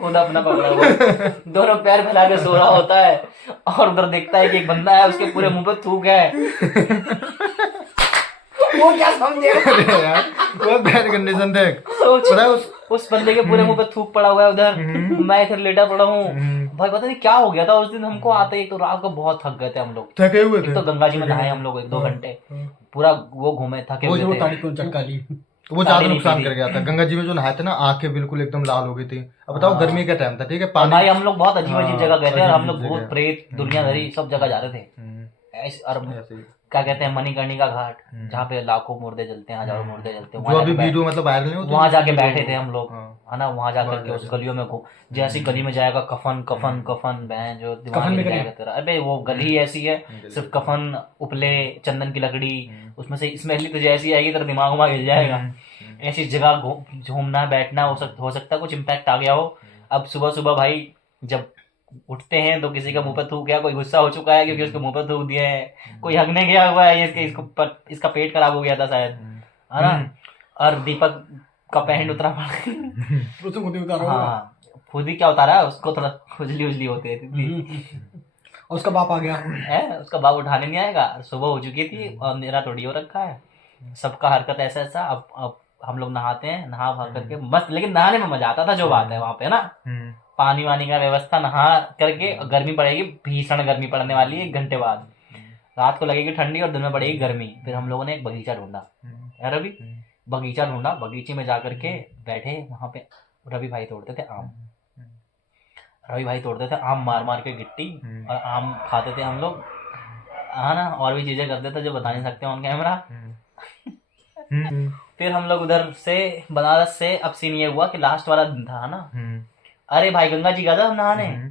खुद अपना पकड़ा हुआ, दोनों पैर फैला के सो रहा होता है, और उधर देखता है कि एक बंदा है उसके पूरे मुंह पे थूक है। वो क्या समझे यार वो बैड कंडीशन देख, सोच पता है उस बंदे के पूरे मुंह पे थूक पड़ा हुआ है उधर, मैं इधर लेटा पड़ा हूँ। भाई पता नहीं क्या हो गया था उस दिन हमको आते ही। तो रात को बहुत थक गए थे हम लोग, थके हुए एक थे। तो गंगा जी में नहाए हम लोग 1-2 घंटे पूरा, वो घूमे थके वो हुए जो थे। ताड़ी को चटका ली। वो ज्यादा नहीं नुकसान पी कर थी। गया था। गंगा जी में जो नहाए थे ना, आंखें बिल्कुल एकदम लाल हो गई थी। अब बताओ हाँ। गर्मी का टाइम था, ठीक है, और पानी। भाई हम लोग बहुत अजीब जगह गए थे, और हम लोग अजीब-अजीब भूत जगह। प्रेत दुनियादारी सब जगह जा रहे थे। और ऐसे ही। क्या कहते हैं, मणिकर्णिका घाट, जहाँ पे लाखों मुर्दे जलते हैं, हजारों मुर्दे जलते हैं, जो अभी वीडियो मतलब वायरल नहीं होती, वहां जाके बैठे थे हम लोग, हाँ। है ना। वहां जाकर के उस गलियों में जैसी गली में जाएगा कफन कफन कफन, बहन जो दिमाग कफन में में करें। जाएगा तेरा। अबे वो गली ऐसी है, सिर्फ कफन, उपले, चंदन की लकड़ी, उसमें से स्मेल ही तुझे ऐसी आएगी तेरा दिमाग उमाग हिल जाएगा। ऐसी जगह घूमना बैठना, हो सकता है कुछ इम्पैक्ट आ गया हो। अब सुबह सुबह भाई जब उठते हैं तो किसी का मुंह पे थूक गया, कोई गुस्सा हो चुका है क्योंकि उसके मुंह पे थूक दिए हैं, कोई हगने गया हुआ है, इसका पेट खराब हो गया था शायद, है ना। और दीपक का पैंट उतरा पड़ा। उसको खुद ही उतारो। हाँ खुद ही क्या उतारा है, उसको थोड़ा खुजली उजली होती थी। और उसका बाप आ गया है उसका बाप उठाने नहीं आएगा, सुबह हो चुकी थी और मेरा तो हो रखा है। सबका हरकत ऐसा ऐसा। अब हम लोग नहाते हैं, नहा भा करके मस्त, लेकिन नहाने में मजा आता था, जो बात है वहां पे ना, पानी वानी का व्यवस्था, नहा करके। गर्मी पड़ेगी, भीषण गर्मी पड़ने वाली है 1 घंटे बाद, रात को लगेगी ठंडी और दिन में पड़ेगी गर्मी। फिर हम लोगों ने एक बगीचा ढूंढा यार, रवि बगीचा ढूंढा, बगीचे में जाकर के बैठे, वहां पे रवि भाई तोड़ते थे आम, रवि भाई तोड़ते थे आम, मार मार के गिट्टी, और आम खाते थे हम लोग, हाँ ना। और भी चीजें करते थे जो बता नहीं सकते ऑन कैमरा। फिर हम लोग उधर से बनारस से, अब सीन ये हुआ कि लास्ट वाला दिन था ना, अरे भाई गंगा जी गया था हम नहाने,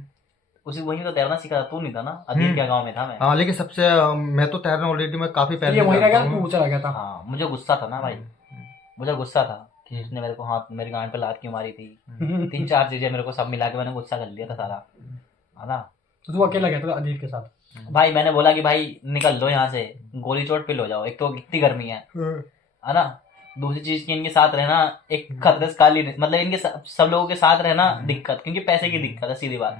उसी वहीं तो तैरना सीखा था, तू नहीं था ना, अधीर क्या गांव में था मैं। हाँ लेकिन सबसे मैं तो तैरना ऑलरेडी मैं काफी ये पहले वही रह गया, जानता हूँ। तू चला गया था। हाँ मुझे गुस्सा था ना भाई, मुझे गुस्सा था कि इसने मेरे को हाथ, मेरी गांड पे लात क्यों मारी थी। 3-4 चीजें मेरे को सब मिला के मैंने गुस्सा कर लिया था सारा, है ना। तो तू अकेला गया था अजीत के साथ। भाई मैंने बोला कि भाई निकल लो यहाँ से, गोली चोट पे लो जाओ, एक तो इतनी गर्मी है ना। दूसरी चीज की इनके साथ रहना एक खतरस काली, मतलब इनके सब लोगों के साथ रहना दिक्कत, क्योंकि पैसे की दिक्कत है, सीधी बात।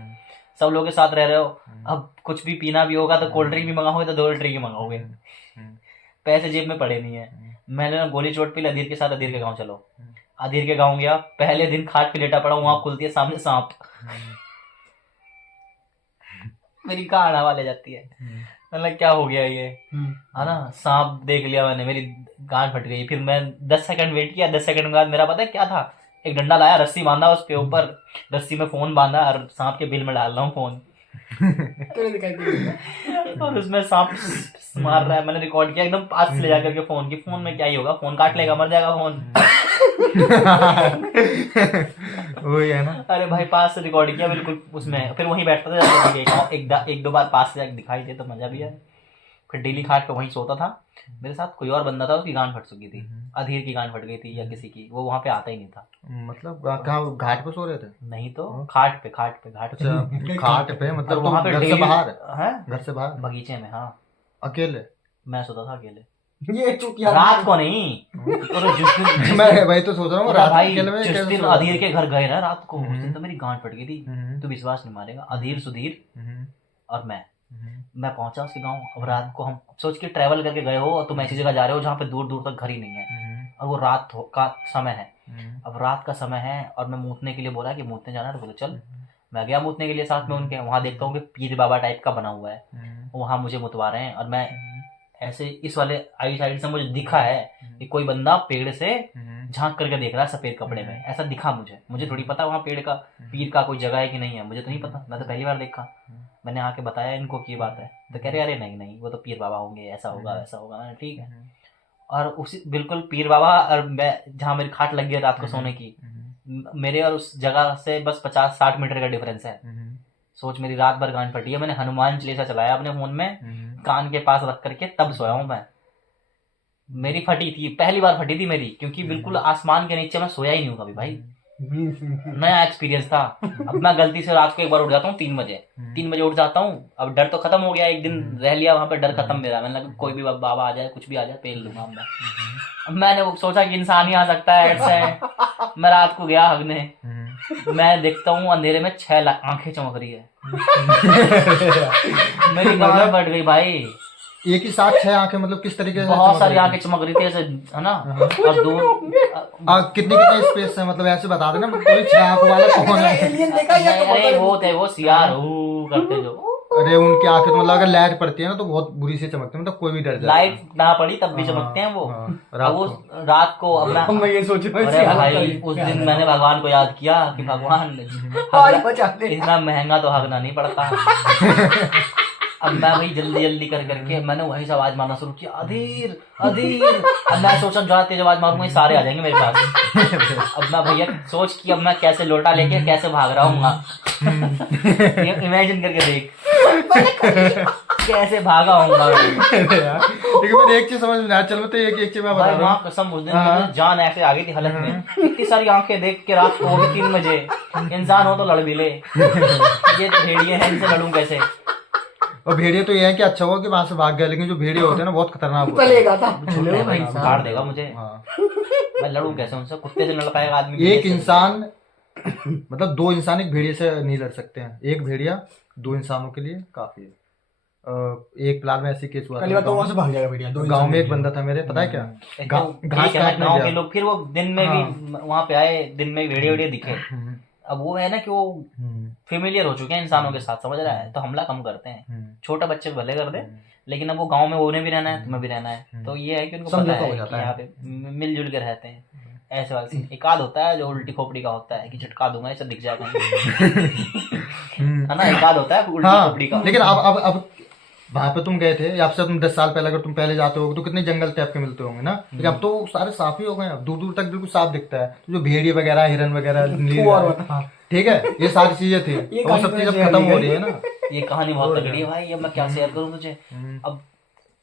सब लोगों के साथ रह रहे हो, अब कुछ भी पीना भी होगा तो कोल्ड ड्रिंक भी मंगाओगे तो 2 लीटर की मंगाओगे, पैसे जेब में पड़े नहीं है। मैंने ना गोली चोट पी ली, अधीर के साथ, अधीर के गाँव चलो। अधीर के गाँव गया, पहले दिन खाट पे लेटा पड़ा, वहां खुलती है सामने सांप, मेरी गांड हवा ले जाती है, मतलब क्या हो गया ये, है ना। सांप देख लिया मैंने, मेरी गांड फट गई। फिर मैं 10 सेकंड वेट किया, 10 सेकंड के बाद मेरा पता है क्या था, एक डंडा लाया, रस्सी बांधा उसके ऊपर, रस्सी में फोन बांधा और सांप के बिल में डाल रहा हूँ फोन, तेरे दिखाई दे और उसमें सांप मार रहा है। मैंने रिकॉर्ड किया एकदम पास से ले जाकर के फोन की, फोन में क्या ही होगा, फोन काट लेगा, मर जाएगा फोन। वही है ना। अरे भाई पास से रिकॉर्ड किया बिल्कुल उसमें, फिर वहीं बैठता था जाके, एक दो बार पास से जाके दिखाई दे तो मजा भी है। फिर डेली खाट पे वहीं सोता था। मेरे साथ कोई और बंदा था, उसकी गांड फट चुकी थी, अधीर की गांड फट गई थी या किसी की, वो वहां पे आता ही नहीं था। मतलब कहाँ घाट पे सो रहे थे? नहीं तो खाट पे अच्छा खाट पे, मतलब वहां पे घर से डेली बाहर? है, घर से बाहर बगीचे में, हाँ अकेले? मैं सोता था अकेले, ये चुतिया रात को नहीं। और जिस दिन मैं भाई तो सोच रहा हूँ रात भाई अकेले में जिस कैसे दिन सो रहे अधीर थे? के घर गए ना रात को, उस दिन तो मेरी गांड फट गई थी, हम्म, तू विश्वास नहीं मारेगा। अधीर, सुधीर और मैं पहुंचा उसके गांव। अब रात को हम सोच के ट्रैवल करके गए हो और तुम ऐसी जगह जा रहे हो जहाँ पे दूर दूर तक घर ही नहीं है, और वो रात का समय है। अब रात का समय है और मैं मूतने के लिए बोला कि मूतने जाना है, तो बोले चल। मैं गया मूतने के लिए साथ में उनके, वहां देखता हूँ कि पीर बाबा टाइप का बना हुआ है, वहां मुझे मुतवा रहे हैं। और मैं ऐसे इस वाले आई साइड से मुझे दिखा है कि कोई बंदा पेड़ से झांक करके देख रहा है सफेद कपड़े में, ऐसा दिखा मुझे थोड़ी पता वहाँ पेड़ का, पीर का कोई जगह है कि नहीं है, मुझे तो नहीं पता, मैं तो पहली बार देखा। मैंने आके बताया इनको कि ये बात है, तो कह रहे अरे नहीं नहीं वो तो पीर बाबा होंगे, ऐसा होगा वैसा होगा। मैंने ठीक है। और उसी बिल्कुल पीर बाबा, और मैं जहाँ मेरी खाट लगी है रात को सोने की, मेरे और उस जगह से बस 50-60 मीटर का डिफरेंस है। सोच, मेरी रात भर कान फटी है, मैंने हनुमान चालीसा चलाया अपने फोन में कान के पास रख करके, तब सोया हूँ मैं। मेरी फटी थी, पहली बार फटी थी मेरी, क्योंकि बिल्कुल आसमान के नीचे मैं सोया ही नहीं हूँ कभी भाई। नया एक्सपीरियंस था। अब मैं गलती से रात को एक बार उठ जाता हूँ 3 बजे उठ जाता हूँ। अब डर तो खत्म हो गया, एक दिन रह लिया वहां पे, डर खत्म मेरा। मैंने लगा कोई भी बाबा आ जाए, कुछ भी आ जाए, पेल लूंगा मैं। अब मैंने वो सोचा कि इंसान ही आ सकता है ऐसे। मैं रात को गया हगने, मैं देखता हूँ अंधेरे में 6 आंखें चमक रही है। मेरी गांड फट गई भाई। एक ही साथ 6 आंखें, मतलब किस तरीके से? बहुत सारी आंखें चमक रही थी ऐसे, है ना। और दूर कितने कितने स्पेस है, मतलब ऐसे बता देना, कोई 6 आंखों वाला कौन है? एलियन देखा या तो अरे वो थे वो सियार करते जो। अरे उनकी आंखें तो मतलब अगर लाइट पड़ती है ना तो बहुत बुरी से चमकती है, मतलब कोई भी डर जाता है। लाइट ना पड़ी तब भी चमकते हैं वो। रात वो को। रात को अब मैं ये सोच रहा अरे भाई उस दिन मैंने भगवान को याद किया कि भगवान इतना महंगा तो हगना नहीं पड़ता। अब मैं भाई जल्दी जल्दी कर करके मैंने वहीं से आवाज मारना शुरू किया, अधीर अधीर। अब मैं सोचा ज्यादा तेज आवाज मारूंगा ये सारे आ जाएंगे मेरे पास। अब मैं भैया सोच कि अब मैं कैसे लोटा लेके कैसे भाग रहा हूँ। इमेजिन करके देख कैसे भागा हूँ। लेकिन मैंने एक चीज समझ में आया, चल मैं तो एक चीज मैं बता रहा हूँ। कसम उस दिन मुझे जान ऐसे आ गई थी हालत में। इतनी सारी आंखें देख के रात को 3 बजे, इंसान हो तो लड़ भी ले, ये तो भेड़िए हैं, इनसे लड़ूं कैसे। और भेड़िया तो ये है कि अच्छा हुआ कि वहां से भाग गया, लेकिन जो भेड़िए होते हैं ना बहुत खतरनाक होते हैं। चलेगा था काट देगा मुझे। मैं लड़ूं कैसे उनसे? कुत्ते से लड़ पाएगा आदमी? एक इंसान मतलब 2 इंसान एक भेड़िए से नहीं लड़ सकते हैं, एक भेड़िया 2 इंसानों के लिए काफी है। एक फिलहाल में ऐसी केस हुआ था, तो वहां से भाग जाएगा भेड़िया। गाँव में एक बंदा था मेरे, पता है क्या, घास काटने गाँव के गया। लोग फिर वो दिन में भी वहां पे आए, दिन में भेड़िए वेड़िए दिखे। अब वो है ना कि वो फेमिलियर हो चुके हैं इंसानों के साथ, समझ रहा है, तो हमला कम करते हैं। छोटा बच्चे भले कर दे, लेकिन अब वो गांव में उन्हें भी रहना है, तुम्हें भी रहना है, तो ये है कि उनको पता है कि यहाँ पे मिलजुल के रहते हैं। ऐसे वाला सीन एक आध होता है जो उल्टी खोपड़ी का होता है कि झटका दूंगा इसे दिख जाएगा, है ना। एक आध होता है उल्टी खोपड़ी का। लेकिन अब वहां पे तुम गए थे, अब से तुम 10 साल पहले अगर तुम पहले जाते हो तो कितने जंगल टाइप के मिलते होंगे ना, लेकिन अब तो सारे साफ ही हो गए, अब दूर दूर तक बिल्कुल साफ दिखता है। तो जो भेड़िए वगैरह, हिरन वगैरह, ठीक है, ये सारी चीजें थी, वो सब चीजें खत्म हो रही है ना। ये कहानी बहुत तगड़ी है भाई, अब मैं क्या शेयर करूं तुझे। अब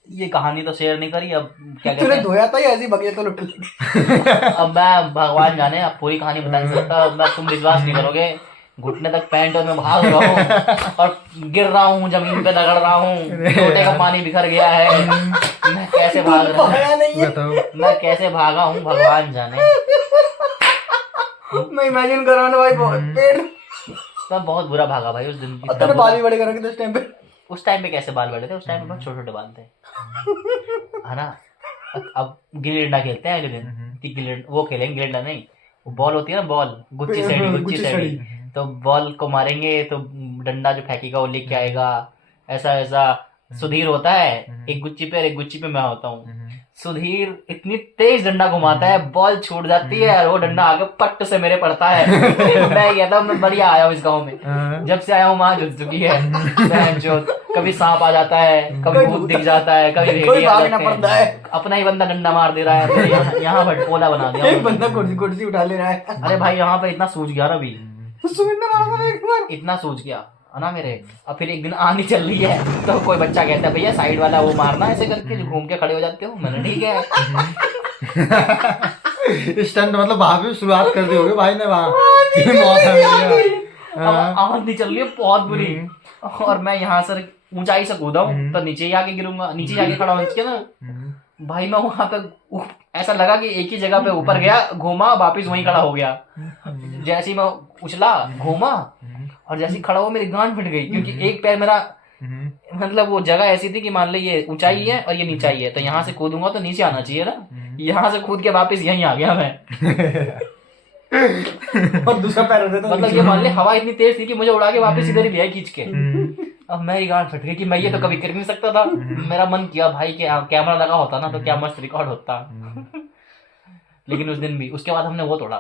ये कहानी तो शेयर नहीं करी, अब क्या कहते हैं, धोया था ऐसी बगिया तो लुट। अब मैं भगवान जाने, अब पूरी कहानी बता नहीं सकता। मैं तुम विश्वास नहीं करोगे, घुटने तक पैंट और मैं भाग रहा हूँ और गिर रहा हूँ, जमीन पे रगड़ रहा हूँ, लोटे का पानी बिखर गया है। मैं कैसे भाग रहा हूँ, मैं कैसे भागा हूँ भगवान जाने। मैं इमेजिन कर रहा हूँ भाई, बहुत पेड़। मैं बहुत बुरा भागा भाई उस दिन। तेरे बाल भी बड़े कर रखे थे उस टाइम पे। उस टाइम पे कैसे बाल बड़े थे? उस टाइम पे बहुत छोटे छोटे बाल थे, है ना। अब गिल्ली डंडा खेलते हैं अगले दिन कि गिल्ली वो खेलेंगे, गिल्ली डंडा नहीं, वो बॉल होती है ना, बॉल गुच्ची सैडी, तो बॉल को मारेंगे तो डंडा जो फेंकेगा वो लेके आएगा। ऐसा ऐसा सुधीर होता है एक गुच्ची पे और एक गुच्ची पे मैं होता हूँ। सुधीर इतनी तेज डंडा घुमाता है, बॉल छूट जाती है और वो डंडा आगे पट्ट से मेरे पड़ता है। मैं कहता हूँ मैं बढ़िया आया हूँ इस गाँव में, जब से आया हूँ वहां जुट चुकी है। जो कभी सांप आ जाता है, कभी भूत दिख जाता है, कभी भागना पड़ता है, अपना ही बंदा डंडा मार दे रहा है। यहाँ भटकोला बना दिया, एक बंदा कुर्सी उठा ले रहा है। अरे भाई यहाँ पे इतना सूझ गया ना अभी, इतना सूझ गया है ना मेरे। अब फिर एक दिन आनी चल रही है तो कोई बच्चा कहता है भैया साइड वाला वो मारना ऐसे करके जो घूम के खड़े हो जाते हो। मैंने ठीक है। स्टंट मतलब वहां पे शुरुआत कर दी होगी भाई ने, वहां आंधी चल रही है बहुत बुरी, और मैं यहाँ से ऊंचाई से कूदा हूँ तो नीचे ही आके गिरूंगा, नीचे ही आके खड़ा हो ना भाई। मैं वहां पे ऐसा लगा कि एक ही जगह पे ऊपर गया, घूमा, वापिस वहीं खड़ा हो गया। जैसे ही मैं उछला, घूमा और जैसे खड़ा हुआ मेरी गांड फट गई, क्योंकि एक पैर मेरा मतलब वो जगह ऐसी थी कि मान लो ये ऊंचाई है और ये नीचाई है, तो यहाँ से कूदूंगा तो नीचे आना चाहिए ना, यहाँ से कूद के वापस यहीं आ गया मैं। और दूसरा पैर मतलब ये मान ले हवा इतनी तेज थी कि मुझे उड़ा के वापस इधर ही लिया खींच के। अब मेरी गांड फट गई कि मैं ये तो कभी कर नहीं सकता था। मेरा मन किया भाई कि कैमरा लगा होता ना तो क्या मस्त रिकॉर्ड होता। लेकिन उस दिन भी, उसके बाद हमने वो तोड़ा,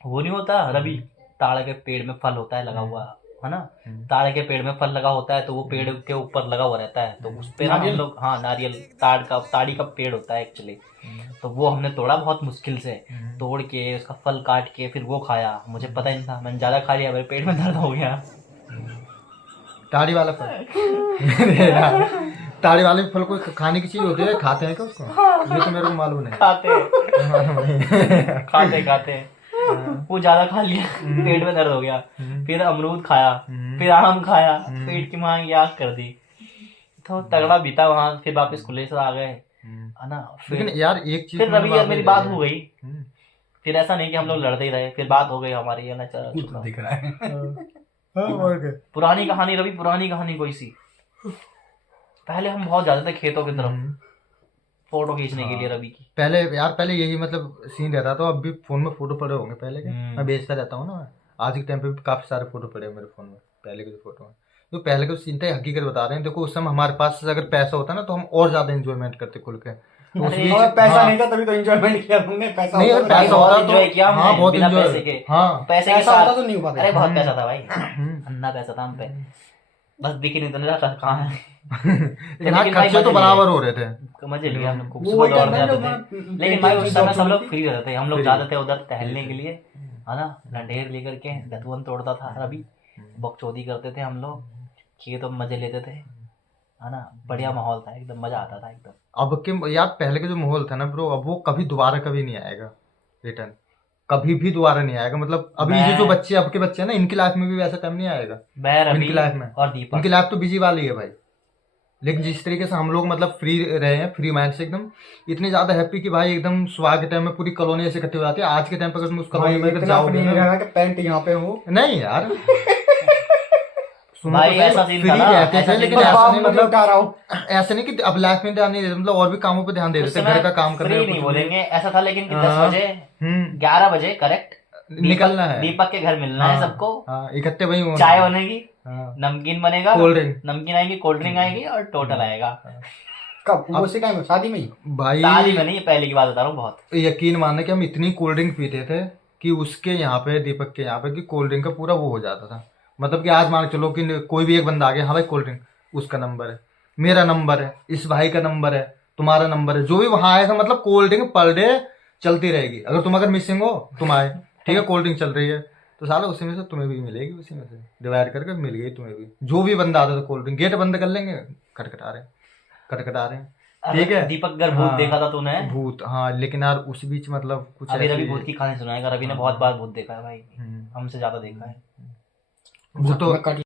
वो नहीं होता रवि ताड़ के पेड़ में फल होता है लगा हुआ, है ना, ताड़ के पेड़ में फल लगा होता है तो वो पेड़ के ऊपर लगा हुआ रहता है, तो उस पे ना हम लोग, हाँ नारियल, ताड़ी का पेड़ होता है एक्चुअली, तो वो हमने तोड़ा बहुत मुश्किल से, तोड़ के उसका फल काट के फिर वो खाया। मुझे पता ही नहीं था, मैंने ज्यादा खा लिया, मेरे पेट में दर्द हो गया। ताड़ी वाला फल ताड़ी वाले फल को खाने की चीज होती है, खाते हैं क्या उसको? ये तो मेरे को मालूम नहीं। खाते खाते वो ज्यादा खा लिया, पेट में दर्द हो गया। फिर अमरूद खाया, फिर आम खाया, पेट की मांग याद कर दी, तो तगड़ा बीता वहां। फिर वापस खुले से आ गए, है ना। लेकिन यार एक चीज फिर रवि और मेरी बात हो गई, फिर ऐसा नहीं कि हम लोग लड़ते ही रहे, फिर बात हो गई हमारी, है ना। चलो दिख रहा है। पुरानी कहानी रवि, पुरानी कहानी कोई सी। पहले हम बहुत जाते थे खेतों की तरफ फोटो खींचने के लिए रवि की। पहले यही मतलब सीन रहता था। अब भी फोन में फोटो पड़े होंगे पहले के, मैं भेजता रहता हूँ ना। आज के टाइम पे भी काफी सारे फोटो पड़े हैं मेरे फोन में, पहले के जो फोटो हैं। तो पहले के सीन थे, हकीकत बता रहे हैं। देखो उस समय हमारे पास अगर पैसा होता ना तो हम और ज्यादा एंजॉयमेंट करते खुल के। तो उस बीच पैसा नहीं था तभी तो एंजॉयमेंट किया तुमने। पैसा नहीं, होता पैसा होता तो एंजॉय किया हमने, हाँ, बहुत बिना enjoy। पैसे के। हाँ, पैसे के पैसा साथ होता तो नहीं हो पाता। अरे बहुत पैसा था भाई, अन्ना पैसा था हम पे, बस दिख ही नहीं था कहाँ है। लेकिन हाँ, खर्चे तो बराबर हो रहे थे। मजे लिए हम लोग, खूब वो सुबह वही दौड़ने करना जाते जो थे। मैं- लेकिन भाई उस समय सब जॉब लोग फ्री रहते थे, हम लोग फ्री। जाते थे उधर टहलने के लिए, है ना। लंडेर लेकर के दतवन तोड़ता था रवि, बकचोदी करते थे हम लोग, खेतों में मजे लेते थे, है ना। बढ़िया माहौल था एकदम, मजा आता था एकदम। अब के यार पहले का जो माहौल था ना ब्रो, अब वो कभी दोबारा कभी नहीं आएगा रिटर्न, कभी भी दोबारा नहीं आएगा। मतलब अभी ये जो बच्चे, अब के बच्चे हैं ना, इनकी लाइफ में भी वैसा टाइम नहीं आएगा। मैं रवि इनकी लाइफ में और दीपक, इनकी लाइफ तो बिजी वाली है भाई। लेकिन जिस तरीके से हम लोग मतलब फ्री रहे हैं, फ्री माइंड से एकदम, इतने ज्यादा हैप्पी कि भाई एकदम सुबह के टाइम में पूरी कॉलोनी ऐसे इकट्ठी हो जाती है। आज के टाइम पर अगर तुम उस कॉलोनी में अगर जाओगे ना, पैंट यहाँ पे हो नहीं यार सुनो भाई तो सही, ऐसा सीन फ्री था ना, रहते ऐसा थे, सीन लेकिन था। ऐसा नहीं मतलब मतलब उठा रहा हूँ। ऐसे नहीं कि अब लाइफ में ध्यान नहीं देते, मतलब और भी कामों पे ध्यान दे देते, घर का काम करने फ्री में नहीं कुछ भी। बोलेंगे, ऐसा था। लेकिन कि 10 हाँ। बजे, हम्म, 11 बजे करेक्ट निकलना है। दीपक के घर मिलना है सबको, हाँ, इकट्ठे वही होना चाय है। बनेगी, हाँ, नमकीन बनेगा, कोल्ड ड्रिंक। नमकीन आएगी, कोल्ड ड्रिंक आएगी और टोटल आएगा। कब वो से टाइम शादी में ही? भाई शादी में नहीं, पहले की बात बता रहा हूँ। बहुत यकीन मानना कि हम इतनी कोल्ड ड्रिंक पीते थे कि उसके यहाँ पे, दीपक के यहाँ पे, कि कोल्ड ड्रिंक का पूरा वो हो जाता था। मतलब कि आज मान के चलो कि कोई भी एक बंदा आ गया, हाँ भाई कोल्ड ड्रिंक, उसका नंबर है, मेरा नंबर है, इस भाई का नंबर है, तुम्हारा नंबर है, जो भी वहां आएगा, मतलब कोल्ड ड्रिंक पर डे चलती रहेगी। अगर मिसिंग हो, तुम आए, ठीक है, कोल्ड ड्रिंक चल रही है, तो साला उसी में से तुम्हें भी मिलेगी, उसी में से डिवाइड करके मिल गई तुम्हें भी। जो भी बंदा आता था कोल्ड ड्रिंक, गेट बंद कर लेंगे, खटखटा रहे हैं, ठीक है। दीपक घर भूत हाँ, देखा था तूने? भूत, हाँ। लेकिन यार उस बीच मतलब कुछ अभी ऐसी- रवि भूत की कहानी सुनाएगा। रवि ने बहुत बार भूत देखा है भाई, हम्म, हमसे ज्यादा देखा है। वो तो मैं कट